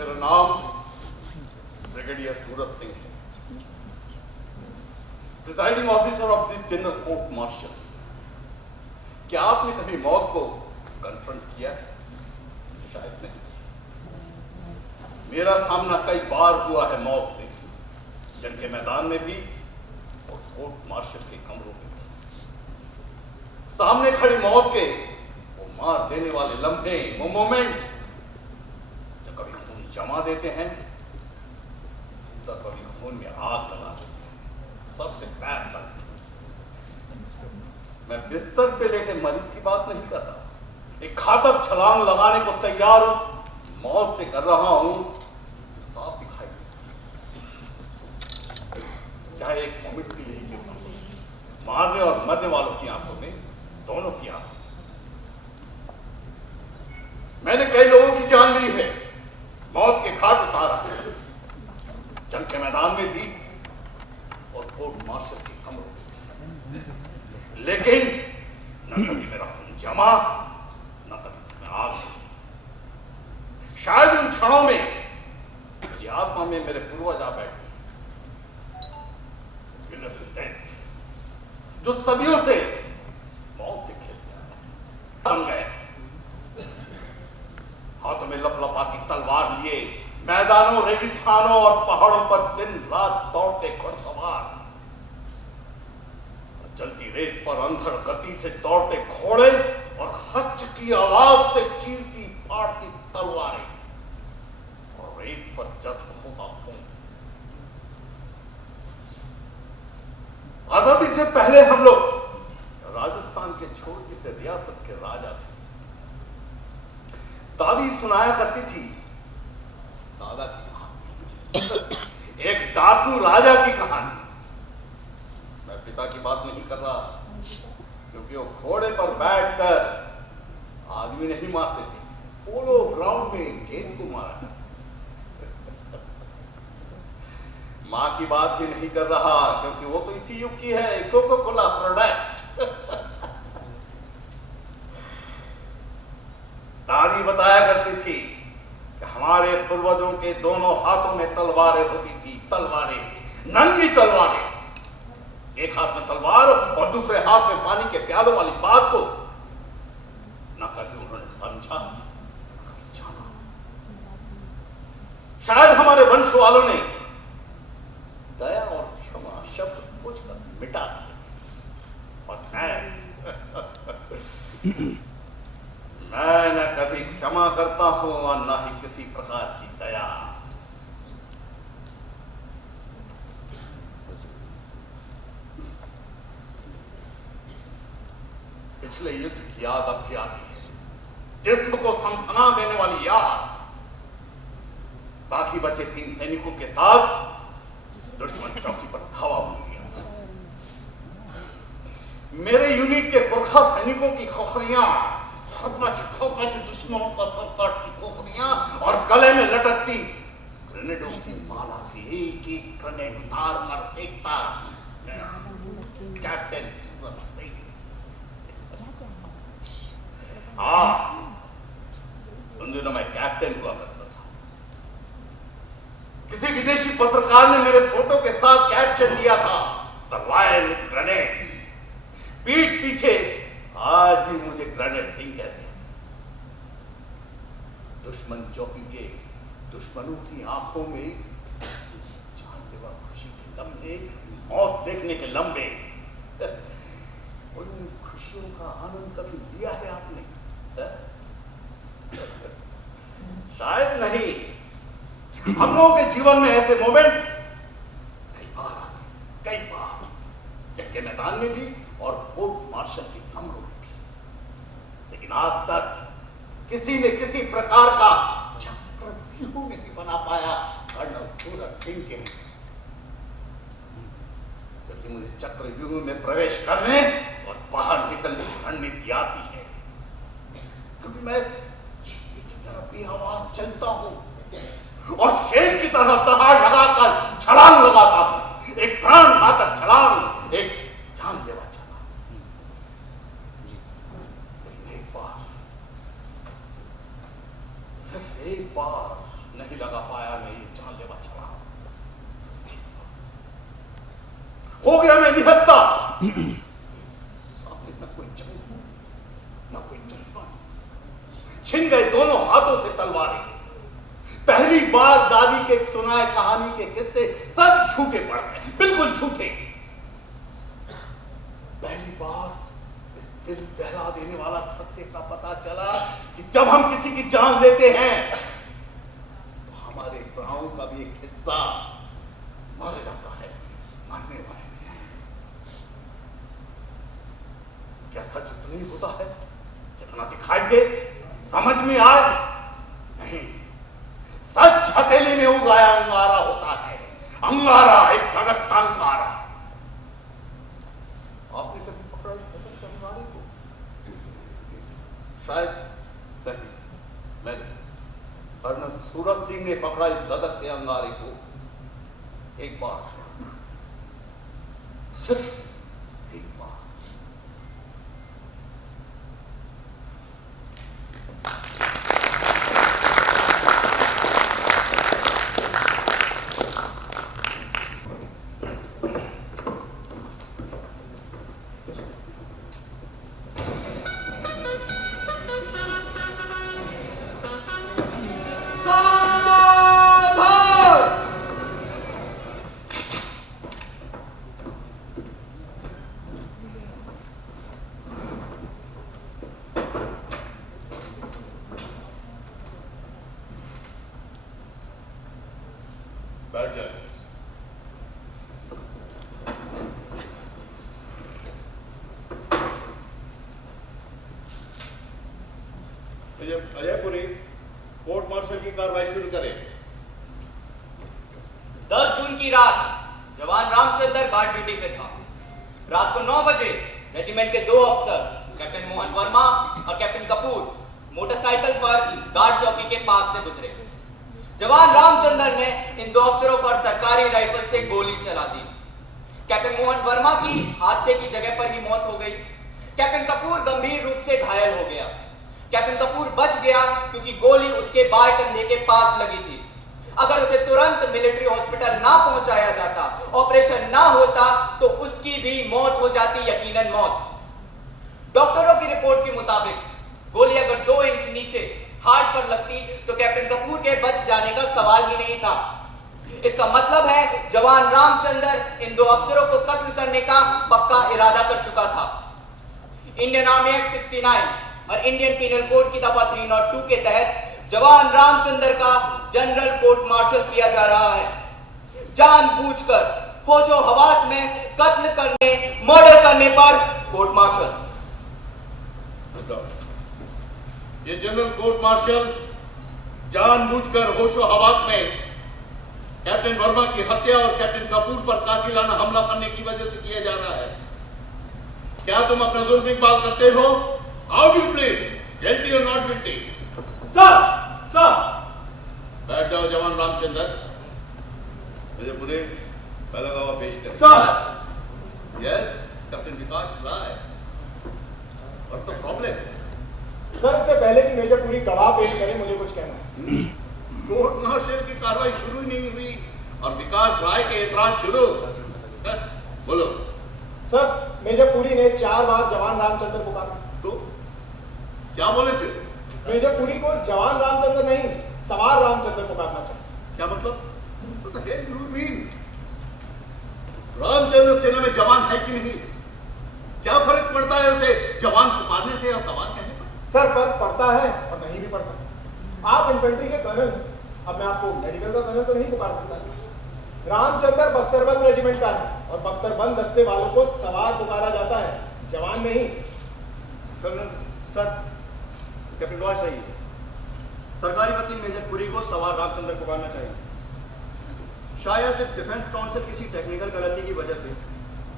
मेरा नाम ब्रिगेडियर सूरज सिंह है, presiding officer of this general court martial. क्या आपने कभी मौत को कन्फ्रंट किया है? शायद नहीं। मेरा सामना कई बार हुआ है मौत से, जंग के मैदान में भी और कोर्ट मार्शल के कमरों में भी। सामने खड़ी मौत के वो मार देने वाले लम्हे, वो मोमेंट्स जो कभी खून जमा देते हैं तो कभी खून में आग लगा देते हैं, सबसे पैर तक। मैं बिस्तर पे लेटे मरीज की बात नहीं कर रहा, एक घातक छलांग लगाने को तैयार उस मौत से कर रहा हूं जो साफ दिखाई दे, चाहे एक मोमेंट्स के लिए ही क्यों ना हो। मारने और मरने वालों की आंखों में, दोनों की आंखों। मैंने कई लोगों की जान ली है, मौत के घाट उतारा है, जंग के मैदान में भी और कोर्ट मार्शल के कमरों में। लेकिन न कभी मेरा खून जमा, न कभी मैं आग। शायद उन क्षणों में मेरी आत्मा में मेरे पूर्वज आ बैठे, जो सदियों से मौत से खेलते आए, बन गए। हाथों में लपलपाती तलवार लिए मैदानों, रेगिस्तानों और पहाड़ों पर दिन रात दौड़ते घुड़सवार, चलती रेत पर अंधड़ गति से दौड़ते घोड़े और हच की आवाज से चीरती फाड़ती तलवारें और रेत पर जज्ब होता खून। आजादी से पहले हम लोग राजस्थान के छोटी से रियासत के राजा थे। दादी सुनाया करती थी दादा की कहानी, एक डाकू राजा की कहानी। मैं पिता की बात नहीं कर रहा, क्योंकि वो घोड़े पर बैठकर आदमी नहीं मारते थे, पोलो ग्राउंड में गेंद को मारा था। मां की बात भी नहीं कर रहा, क्योंकि वो तो इसी युग की है, कोको कोला प्रोडक्ट। दादी बताया करती थी कि हमारे पूर्वजों के दोनों हाथों में तलवारें होती थी, तलवारें, नंगी तलवारें। एक हाथ में तलवार और दूसरे हाथ में पानी के प्यालों वाली बात को न कभी उन्होंने समझा, न कभी जाना। शायद हमारे वंश वालों ने दया और क्षमा शब्द पूछकर मिटा दिए थे, और मैं न कभी क्षमा करता हूं और न ही किसी प्रकार की दया। पिछले युद्ध की याद अब भी आती है, जिस्म को सनसना देने वाली याद। बाकी बचे 3 सैनिकों के साथ दुश्मन चौकी पर धावा बोल गया। मेरे यूनिट के गोरखा सैनिकों की खोखरियां, खोपच दुश्मनों का सर काटती खोखरियां और गले में लटकती ग्रेनेडों की माला से एक एक ग्रेनेड उतार कर फेंकता कैप्टन सूरज सिंह। उन दिनों मैं कैप्टन हुआ करता था। किसी विदेशी पत्रकार ने मेरे फोटो के साथ कैप्शन दिया था, द लायन विद ग्रेनेड। पीठ पीछे आज भी मुझे ग्रेनेड सिंह कहते हैं। दुश्मन चौकी के दुश्मनों की आंखों में जानलेवा खुशी के लम्हे, मौत देखने के लम्हे। उन खुशियों का आनंद कभी लिया है आपने? शायद नहीं। हम लोगों के जीवन में ऐसे मोमेंट्स कई बार जंग के मैदान में भी और कोर्ट मार्शल के कमरों में भी, लेकिन आज तक किसी ने किसी प्रकार का चक्रव्यूह नहीं बना पाया कर्नल सूरज सिंह के, क्योंकि मुझे चक्रव्यूह में प्रवेश करने और बाहर निकलने की रणनीति आती है, क्योंकि मैं चीते की तरह बेआवाज चलता हूं और शेर की तरह दहाड़ लगाकर छलांग लगाता हूं, एक प्राण घातक छलांग, एक जानलेवा छलांग। लेकिन एक बार, सिर्फ एक बार नहीं लगा सामने न कोई जंग, न कोई दुश्मन, छिन गए दोनों हाथों से तलवारें। पहली बार दादी के सुनाए कहानी के किस्से सब झूठे पड़ गए, बिल्कुल झूठे। पहली बार इस दिल दहला देने वाला सत्य का पता चला कि जब हम किसी की जान लेते हैं तो हमारे प्राणों का भी एक हिस्सा मर जाता है मरने वाले से। क्या सच उतना ही होता है जितना दिखाई दे, समझ में आए? नहीं, सच हथेली में उगाया अंगारा होता है, अंगारा, एक धड़कता अंगारा। आपने कभी पकड़ा इस धड़कते अंगारे को? शायद नहीं, मैंने, कर्नल सूरज सिंह ने पकड़ा इस धड़कते अंगारे को एक बार, सिर्फ एक बार। बैठ जाए। अजयपुरी कोर्ट मार्शल की कार्रवाई शुरू करें। 10 जून की रात जवान रामचंद्र गार्ड ड्यूटी पे था। रात को 9 बजे रेजिमेंट के 2 अफसर कैप्टन मोहन वर्मा और कैप्टन कपूर मोटरसाइकिल पर गार्ड चौकी के पास से गुजरे। जवान रामचंद्र ने इन 2 अफसरों पर सरकारी राइफल से गोली चला दी। कैप्टन मोहन वर्मा की हादसे की जगह पर ही मौत हो गई। कैप्टन कपूर गंभीर रूप से घायल हो गया। कैप्टन कपूर बच गया क्योंकि गोली उसके बाएं कंधे के पास लगी थी। अगर उसे तुरंत मिलिट्री हॉस्पिटल ना पहुंचाया जाता, ऑपरेशन ना होता, तो उसकी भी मौत हो जाती, यकीनन मौत। डॉक्टरों की रिपोर्ट के मुताबिक गोली अगर 2 इंच नीचे हार्ट पर लगती तो कैप्टन कपूर के बच जाने का सवाल ही नहीं था। इसका मतलब है जवान रामचंद्र इन 2 अफसरों को कत्ल करने का पक्का इरादा कर चुका था। इंडियन आर्मी एक्ट 69 और इंडियन पीनल कोड की दफा 302 के तहत जवान रामचंद्र का जनरल कोर्ट मार्शल किया जा रहा है। जानबूझकर होशो हवास में कत्ल करने, मर्डर करने पर कोर्ट मार्शल। ये जनरल कोर्ट मार्शल जानबूझकर होशो हवास में कैप्टन वर्मा की हत्या और कैप्टन कपूर पर कातिलाना हमला करने की वजह से किया जा रहा है। क्या तुम अपना जुल्म इकबाल करते हो? How do you plead? Guilty और नॉट गिल्टी? Sir, sir. बैठ जाओ जवान रामचंद्र। मुझे पूरे पहला गवाह पेश करें। Sir. Yes, captain Vikas Rai. What's the problem? Sir, इससे पहले कि मेजर पूरी गवाह पेश करें, मुझे कुछ कहना है। कोर्ट मार्शल की कार्रवाई शुरू नहीं हुई और विकास राय के एतराज शुरू। बोलो। सर, मेजर पुरी ने 4 बार जवान रामचंद्र को कहा। तो क्या बोले फिर? मेजर पुरी को जवान रामचंद्र नहीं, सवार रामचंद्र को कहना चाहिए। क्या मतलब? What the hell do you mean? Ramchandra सेना में जवान है कि नहीं? क्या फर्क पड़ता है उसे जवान पुकारने से या सवार कहने पर? सर, फर्क पड़ता है और नहीं भी पड़ता। आप इन्फेंट्री के कर्नल, अब मैं आपको मेडिकल का कर्नल तो नहीं पुकार सकता। रामचंद्र बख्तरबंद रेजिमेंट का है और बख्तरबंद दस्ते वालों को सवार पुकारा जाता है, जवान नहीं। कर्नल सर, कैप्टन रॉय सही है। सरकारी वकील मेजर पुरी को सवार रामचंद्र पुकारना चाहिए। शायद डिफेंस काउंसिल किसी टेक्निकल गलती की वजह से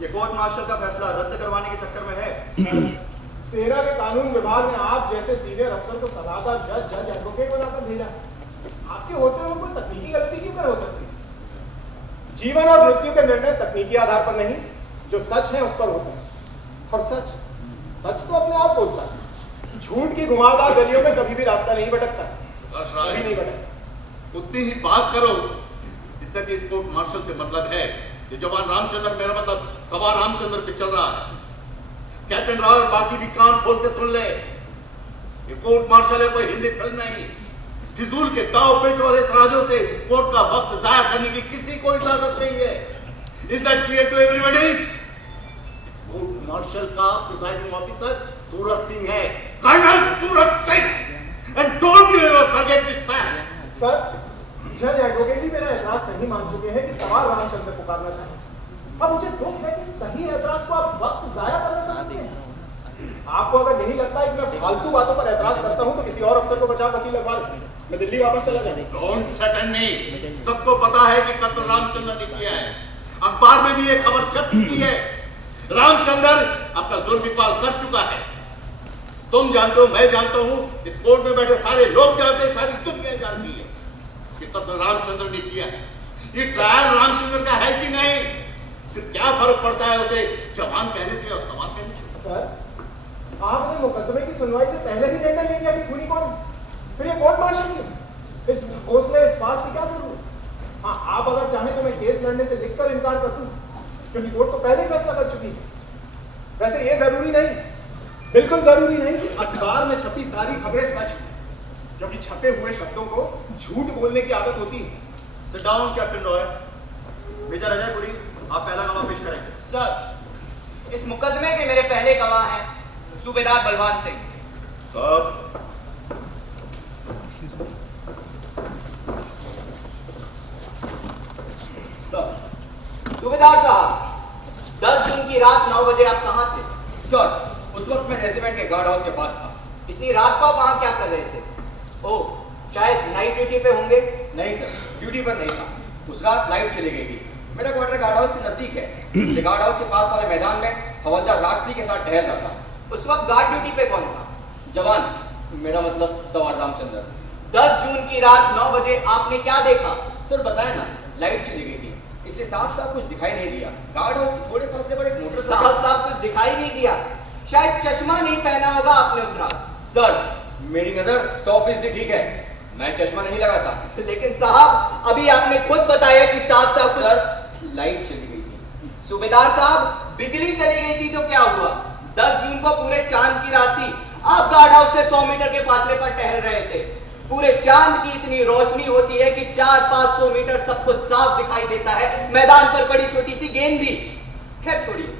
ये कोर्ट मार्शल का फैसला रद्द करवाने के चक्कर में है। सेना के कानून विभाग ने आप जैसे सीनियर अफसर को सलाहकार जज एडवोकेट बनाकर भेजा। आपके होते हुए कोई तकनीकी गलती क्यों कर हो सकती है? जीवन और मृत्यु के निर्णय तकनीकी आधार पर नहीं, जो सच है उस पर होते हैं। और सच तो अपने आप बोलता है। झूठ की घुमावदार गलियों में कभी भी रास्ता नहीं भटकता, कभी नहीं भटकता। उतनी ही बात करो जितना कि इस कोर्ट मार्शल से मतलब है ये जवान रामचंद्र, मेरा मतलब सवार रामचंद्र पे चल रहा है। कैप्टन राव और बाकी भी कान खोल के सुन ले, ये कोर्ट मार्शल है, कोई हिंदी फिल्म नहीं। फिजूल के दाव पेच और एतराजों से कोर्ट का वक्त जाया करने की किसी को इजाजत नहीं है। Is that clear to everybody? Court martial का प्रिजाइडिंग ऑफिसर सूरज सिंह है, colonel Suraj Singh, and don't you ever forget this fact. Sir, जज एडवोकेट भी मेरा एतराज सही मान चुके हैं कि सवार रामचंद्र पुकारना चाहिए। अब मुझे दुख है कि सही एतराज को आप वक्त जाया करना समझते हैं। आपको अगर यही लगता है कि मैं फालतू बातों पर एतराज करता हूं तो किसी और अफसर को बचाव वकील लगवा लें, मैं दिल्ली वापस चला जाऊंगा। डोंट थ्रेटन मी। सबको पता है कि कत्ल रामचंद्र ने किया है, अखबार में भी ये खबर छप चुकी है। रामचंद्र अपना जुर्म इकबाल कर चुका है। तुम जानते हो, मैं जानता हूं, इस कोर्ट में बैठे सारे लोग जानते हैं, सारी दुनिया जानती है कि कत्ल रामचंद्र ने किया है। ये ट्रायल रामचंद्र का है कि नहीं, फिर क्या फर्क पड़ता है उसे जवान कहने से और सवाल कहने से? सर, आपने मुकदमे की सुनवाई से पहले ही निर्णय ले लिया कि खूनी कौन है, फिर ये कोर्ट मार्शल की इस हौसले इस बात की क्या जरूरत? हाँ, आप अगर चाहें तो मैं केस लड़ने से लिखकर इनकार कर दूं, क्योंकि कोर्ट तो पहले ही फैसला कर चुकी है। वैसे ये जरूरी नहीं, बिल्कुल जरूरी नहीं कि अखबार में छपी सारी खबरें सच हो, क्योंकि छपे हुए शब्दों को झूठ बोलने की आदत होती है। Sit down captain Roy. Major Ajay Puri, आप पहला गवाह पेश करेंगे। सर, इस मुकदमे के मेरे पहले गवाह हैं सूबेदार बलवान सिंह। साहब, सूबेदार साहब, 10 जून की रात 9 बजे आप कहाँ थे? सर, उस वक्त मैं रेजिमेंट के गार्ड हाउस के पास था। इतनी रात को आप वहाँ क्या कर रहे थे? ओह, शायद नाइट ड्यूटी पे होंगे। नहीं सर, ड्यूटी पर नहीं था। उस रात लाइट चली गई थी। मेरा क्वार्टर गार्ड हाउस के नजदीक है, इसलिए गार्ड हाउस के पास वाले मैदान में हवलदार राजसिंह के साथ टहल रहा था। उस वक्त गार्ड ड्यूटी पे कौन था? जवान, मेरा मतलब सवार रामचंद्र। 10 जून की रात 9 बजे आपने क्या देखा? सर बताया ना, लाइट चली गई थी, इसलिए साफ साफ कुछ दिखाई नहीं दिया। गार्ड हाउस के थोड़े फासले पर एक मोटरसाइकिल। साफ कुछ दिखाई नहीं दिया, शायद चश्मा नहीं पहना होगा आपने उस रात। सर, मेरी नजर 100% ठीक है, मैं चश्मा नहीं लगाता। लेकिन साहब, अभी आपने खुद बताया कि साफ साफ सर, लाइट चली गई थी। सूबेदार साहब, बिजली चली गई थी तो क्या हुआ? 10 जून को पूरे चांद की रात थी, आप गार्ड हाउस से 100 मीटर के फासले पर टहल रहे थे। पूरे चांद की इतनी रोशनी होती है कि 400-500 मीटर सब कुछ साफ दिखाई देता है, मैदान पर पड़ी छोटी सी गेंद भी। खैर छोड़िए,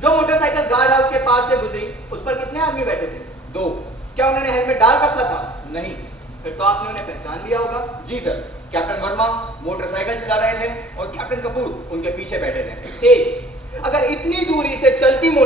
जो मोटरसाइकिल गार्ड हाउस के पास से गुजरी उस पर कितने आदमी बैठे थे? 2। क्या उन्होंने हेलमेट डाल रखा था? नहीं। फिर तो आपने उन्हें पहचान लिया होगा। जी सर, कैप्टन वर्मा मोटरसाइकिल चला रहे थे और कैप्टन कपूर उनके पीछे बैठे थे। ठीक, अगर इतनी दूरी से चलती